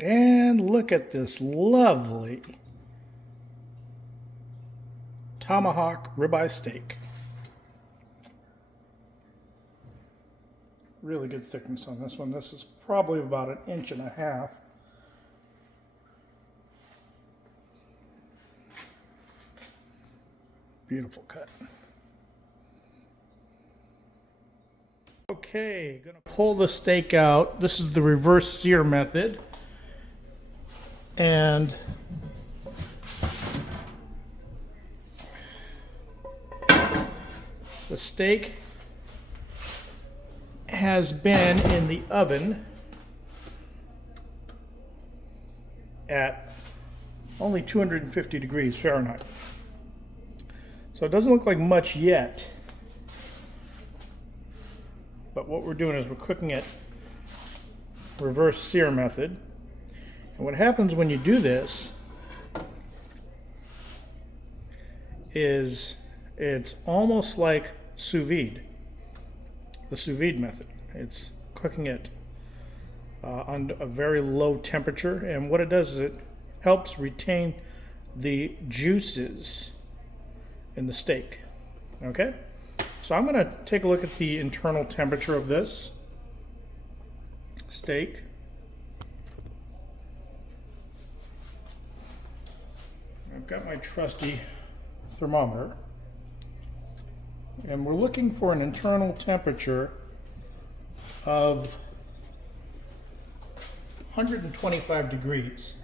And look at this lovely Tomahawk Ribeye steak. Really good thickness on this one. This is probably about 1.5 inches. Beautiful cut. Okay, gonna pull the steak out. This is the reverse sear method. And the steak has been in the oven at only 250 degrees Fahrenheit. So it doesn't look like much yet. But what we're doing is we're cooking it reverse sear method. And what happens when you do this is it's almost like sous vide, the sous vide method. It's cooking it on a very low temperature, and what it does is it helps retain the juices in the steak. Okay? So I'm going to take a look at the internal temperature of this steak. I've got my trusty thermometer, and we're looking for an internal temperature of 125 degrees.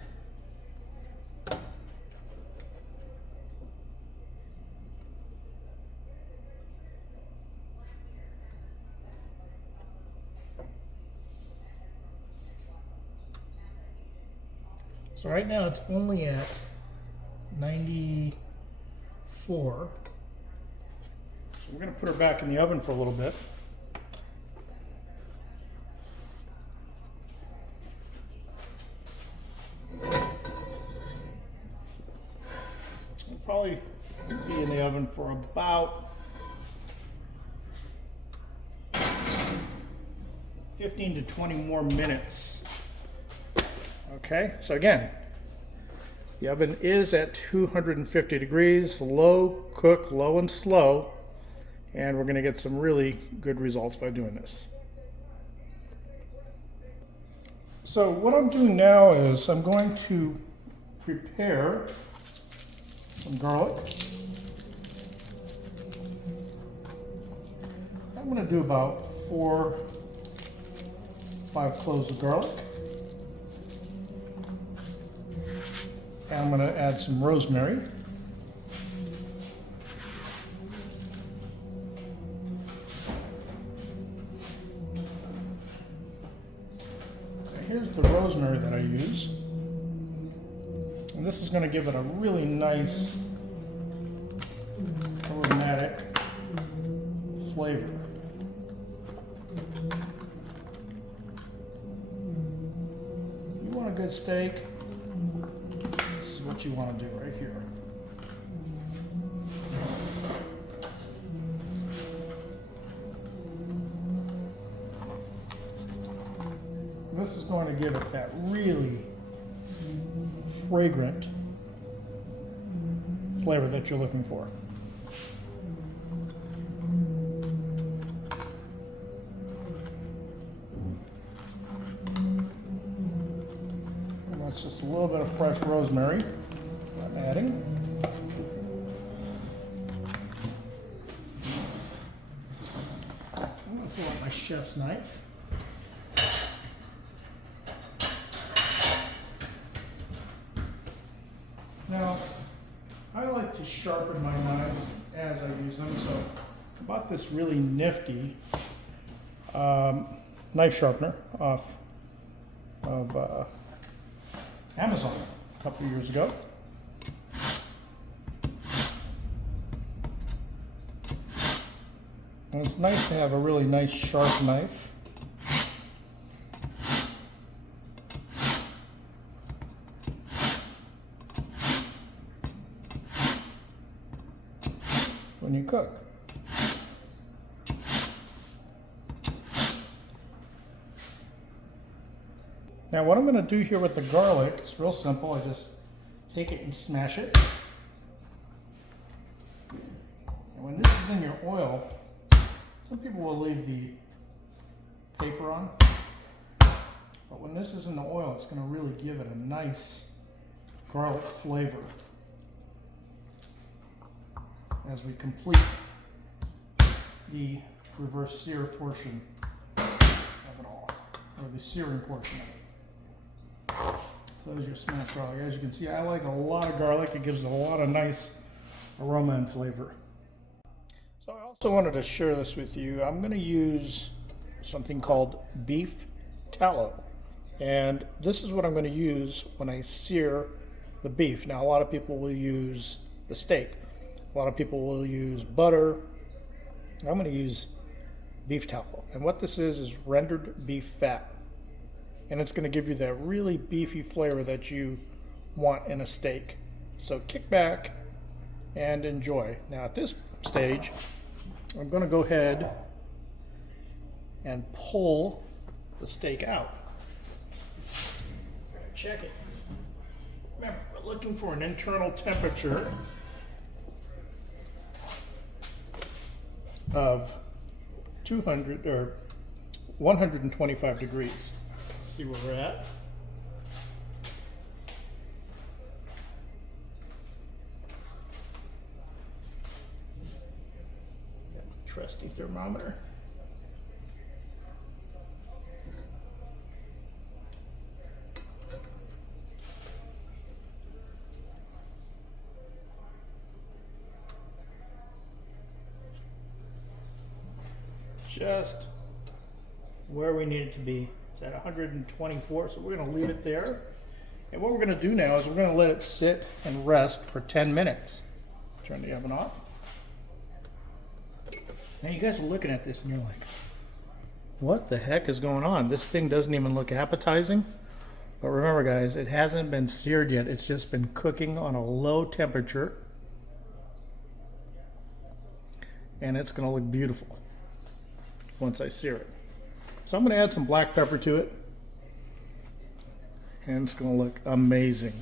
So right now it's only at 94. So we're going to put her back in the oven for a little bit. We'll probably be in the oven for about 15 to 20 more minutes. Okay, so again, the oven is at 250 degrees, low, cook low and slow, and we're going to get some really good results by doing this. So what I'm doing now is I'm going to prepare some garlic. I'm going to do about 4-5 cloves of garlic. And I'm going to add some rosemary. Here's the rosemary that I use. And this is going to give it a really nice aromatic flavor. You want a good steak? This is what you want to do right here. This is going to give it that really fragrant flavor that you're looking for. And that's just a little bit of fresh rosemary I'm adding. I'm going to pull out my chef's knife. Now, I like to sharpen my knives as I use them, so I bought this really nifty knife sharpener off of Amazon a couple of years ago. And it's nice to have a really nice sharp knife. When you cook. Now what I'm going to do here with the garlic, it's real simple. I just take it and smash it. And when this is in your oil, some people will leave the paper on. But when this is in the oil, it's going to really give it a nice garlic flavor as we complete the reverse sear portion of it all, or the searing portion of it. So there's your smashed garlic. As you can see, I like a lot of garlic. It gives it a lot of nice aroma and flavor. So I also wanted to share this with you. I'm going to use something called beef tallow. And this is what I'm going to use when I sear the beef. Now, a lot of people will use the steak. A lot of people will use butter. I'm going to use beef tallow. And what this is rendered beef fat. And it's going to give you that really beefy flavor that you want in a steak. So kick back and enjoy. Now at this stage, I'm going to go ahead and pull the steak out. Check it. Remember, we're looking for an internal temperature of 200 or 125 degrees. Let's see where we're at. Got my trusty thermometer. Just where we need it to be. It's at 124, so we're going to leave it there. And what we're going to do now is we're going to let it sit and rest for 10 minutes. Turn the oven off. Now you guys are looking at this and you're like, what the heck is going on? This thing doesn't even look appetizing. But remember guys, it hasn't been seared yet. It's just been cooking on a low temperature. And it's going to look beautiful once I sear it. So I'm going to add some black pepper to it. And it's going to look amazing.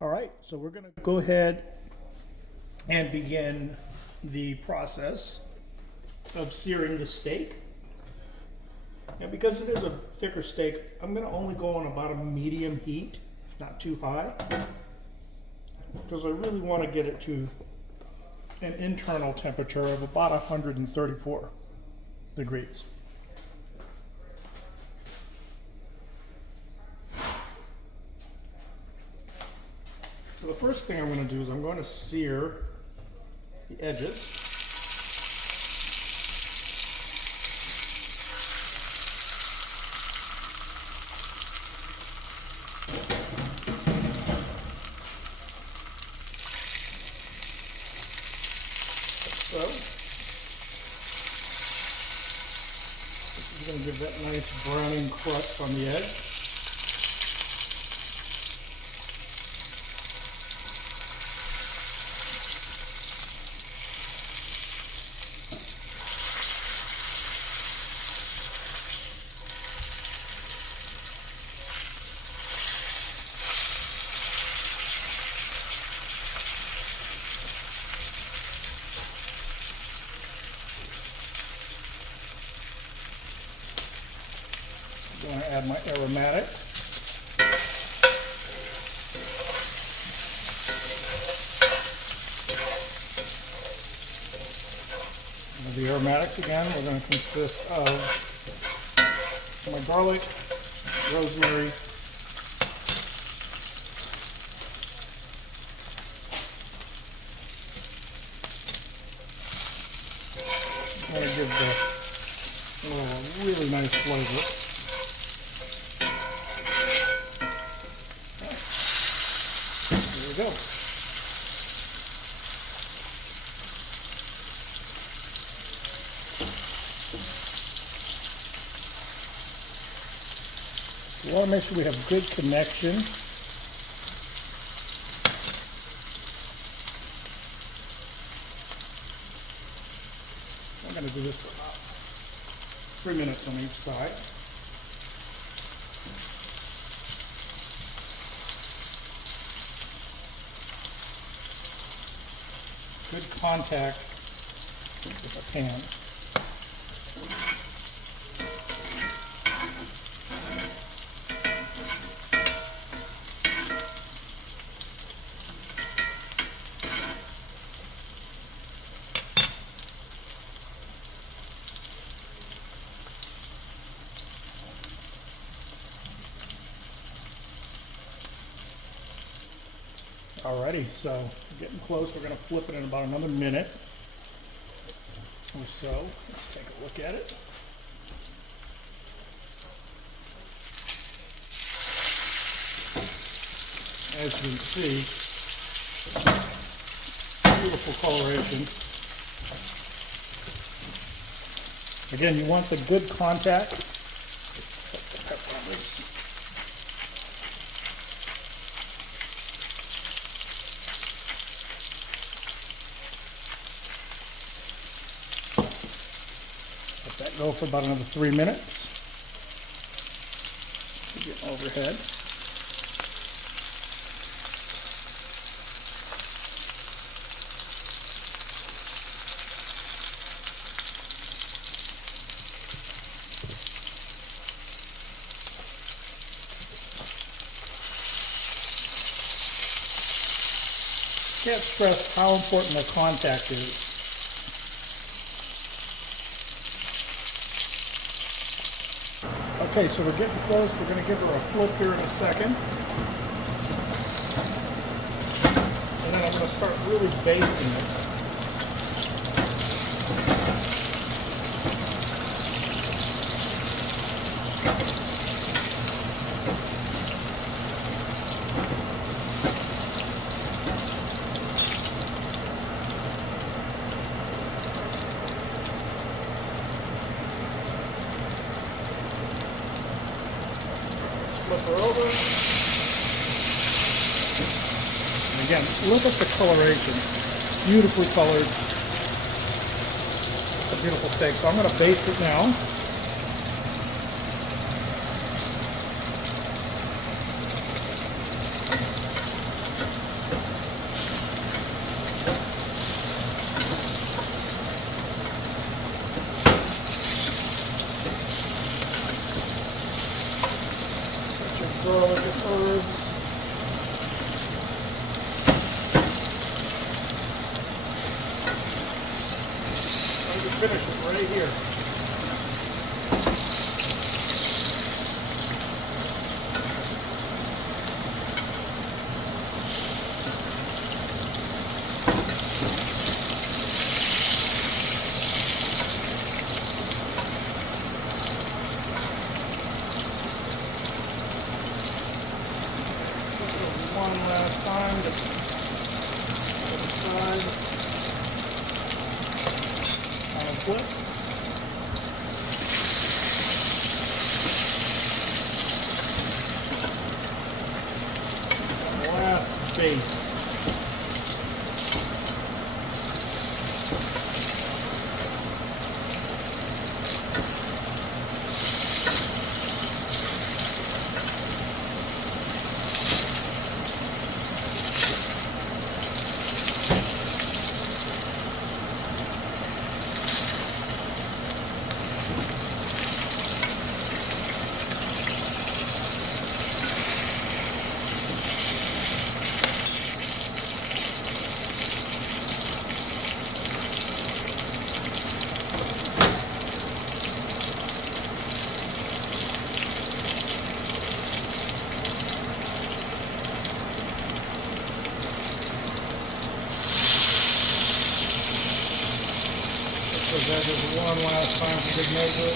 All right, so we're going to go ahead and begin the process of searing the steak. And because it is a thicker steak, I'm going to only go on about a medium heat, not too high, because I really want to get it to an internal temperature of about 134 degrees. So the first thing I'm going to do is I'm going to sear the edges. So, this is going to give that nice browning crust on the edge. I'm going to add my aromatics. And the aromatics again, we're going to consist of my garlic, rosemary, I'm going to give the really nice flavor. There we go. We want to make sure we have good connection. I'm going to do this for about 3 minutes on each side. good contact with the pan. Alrighty, so we're getting close. We're going to flip it in about another minute or so. Let's take a look at it. As you can see, beautiful coloration. Again, you want the good contact. Put the pepper on this. Let that go for about another 3 minutes. Get overhead. Can't stress how important the contact is. Okay, so we're getting close. We're going to give her a flip here in a second. And then I'm going to start really basting it. Flip her over. And again, look at the coloration. Beautifully colored. It's a beautiful steak. So I'm going to baste it now. Garlic and herbs. I'm going to finish it right here. One last time to the side. Final flip. Last base. So that is one last time for good measure.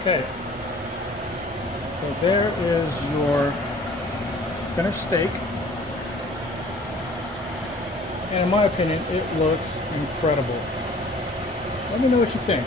Okay. So there is your finished steak. And in my opinion, it looks incredible. Let me know what you think.